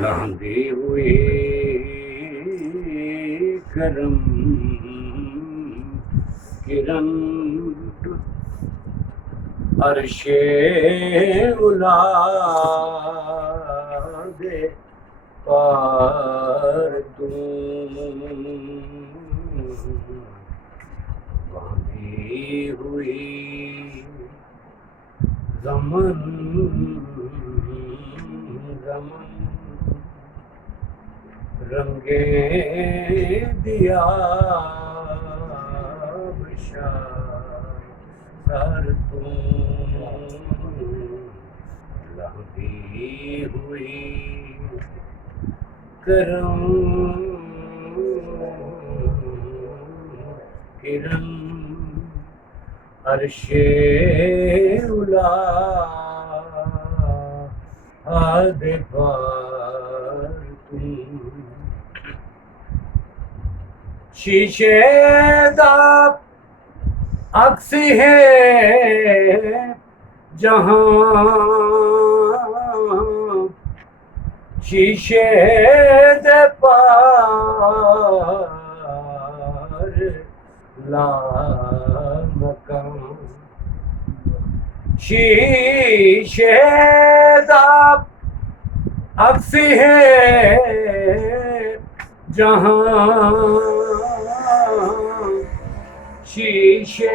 लहंदे हुए करम किरण अर्शे उला दे पार तुम बांधी हुई ज़मन ज़मन रंगे दिया सर तुम लहदी हुई करम किरण अर्शे उला आदे पार तुम शीशे दा अक्स है जहां शीशे दे पार ला मकान शीशे दा अक्स है जहां शीशे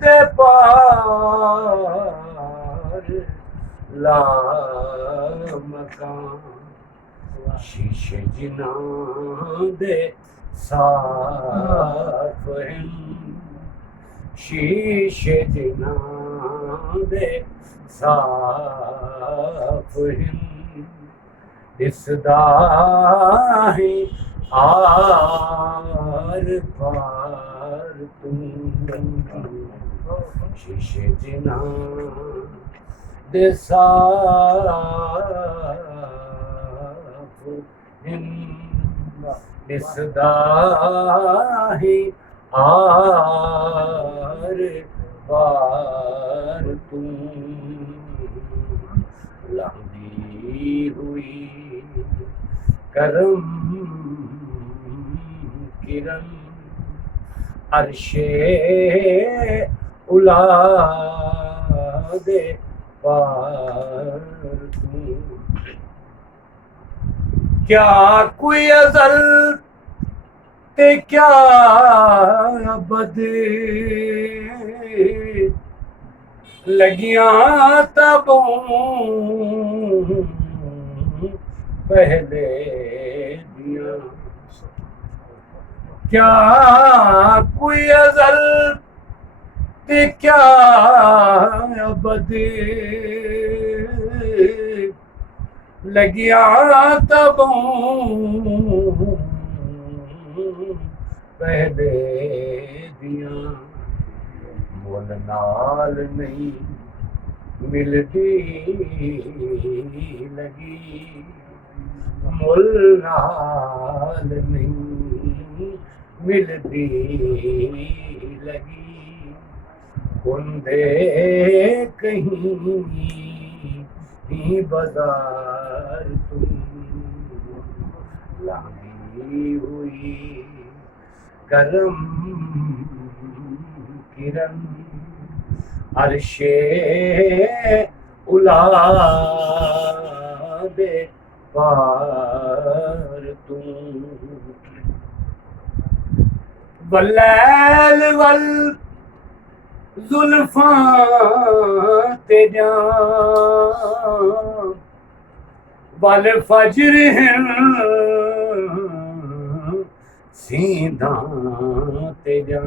दे पार ला मकान शीशे जिना दे साफ हैं शीशे जिना दे साफ हैं इसदा ही आर पार तुम शीशे जिना दे साफ हैं इसदा ही आर पार तुम लहदी हुई करम किरण अर्शे उला दे पार तुम क्या कोई अज़ल ते क्या अबद लगियां तबों पहले दिया क्या कोई अज़ल ते क्या अबद लगिया तबों पहले दिया मुल नाल नहीं मिलती लगी मुल नाल नहीं मिलती लगी कुंदे कहीं बाजार तुम लागी हुई करम किरण अर्शे उला दे पार तुम वलैल वल जुल्फां तेजा वल फजर सीधा तेजा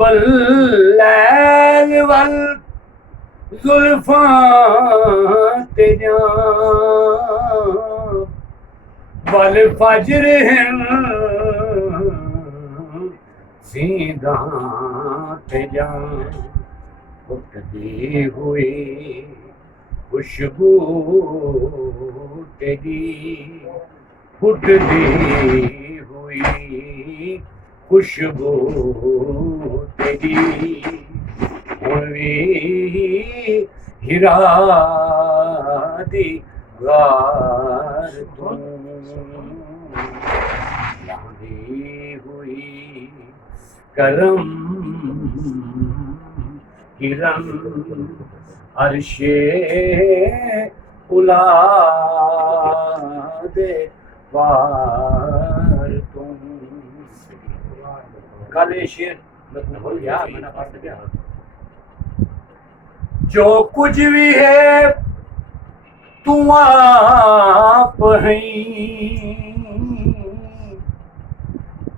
वलैल वल जुल्फां तेजा वल फजर सीधा तेजा उठती हुई खुशबू तेरी फुटती हुई खुशबू तेरी हुई हीरा दी गार तुम लांघी हुई करम किरण अर्शे उला दे पार तुम। काले शेर भूल गया मैंने पढ़ दिया। जो कुछ भी है तू आप है,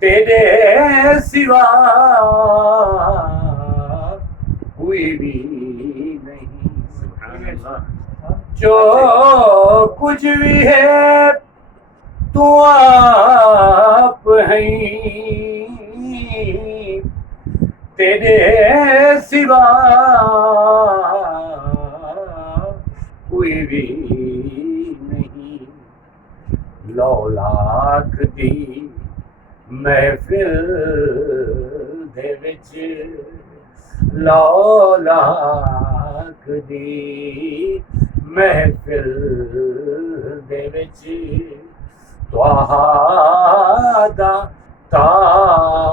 तेरे सिवा कोई भी नहीं। जो कुछ भी है तू आप है, तेरे सिवा कोई भी नहीं। लौलाख दी महफिल दे विच, लौलाख दी महफिल दे विच तुहाडा ताजदार।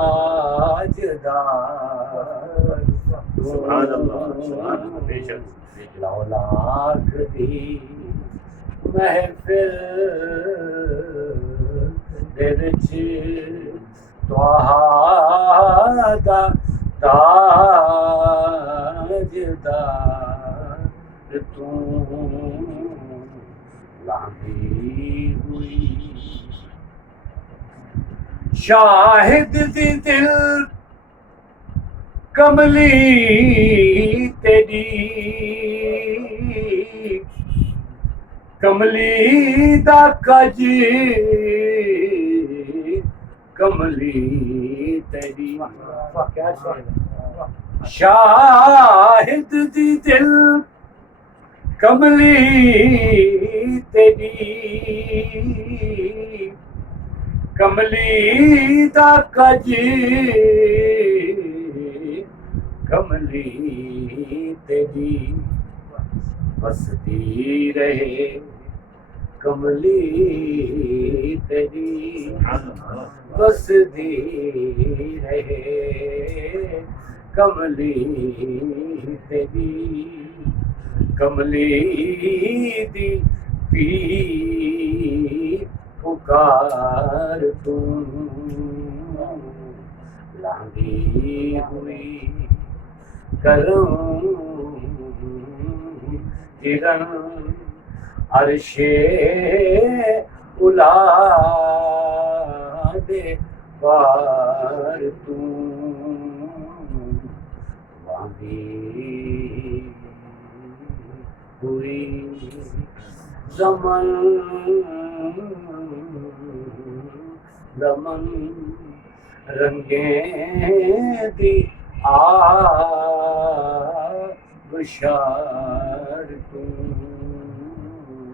सुभान अल्लाह, सुभान अल्लाह, बेशक लौलाख दी महफिल दे विच तुहाडा ताजदार तू लांघी हुई। शाहिद दी दिल कमली तेरी, कमली दा कज कमली तेरी। क्या शाहिद दी दिल कमली तेरी, कमली दा कज कमली तेरी। बसती रहे कमली तेरी, बसती रहे कमली तेरी। कमली दी पी पुकार तू लांघी हुई करम किरण अर्शे उला दे पार तू लांघी हुई। ज़मन ज़मन रंगे दी आबशार तू।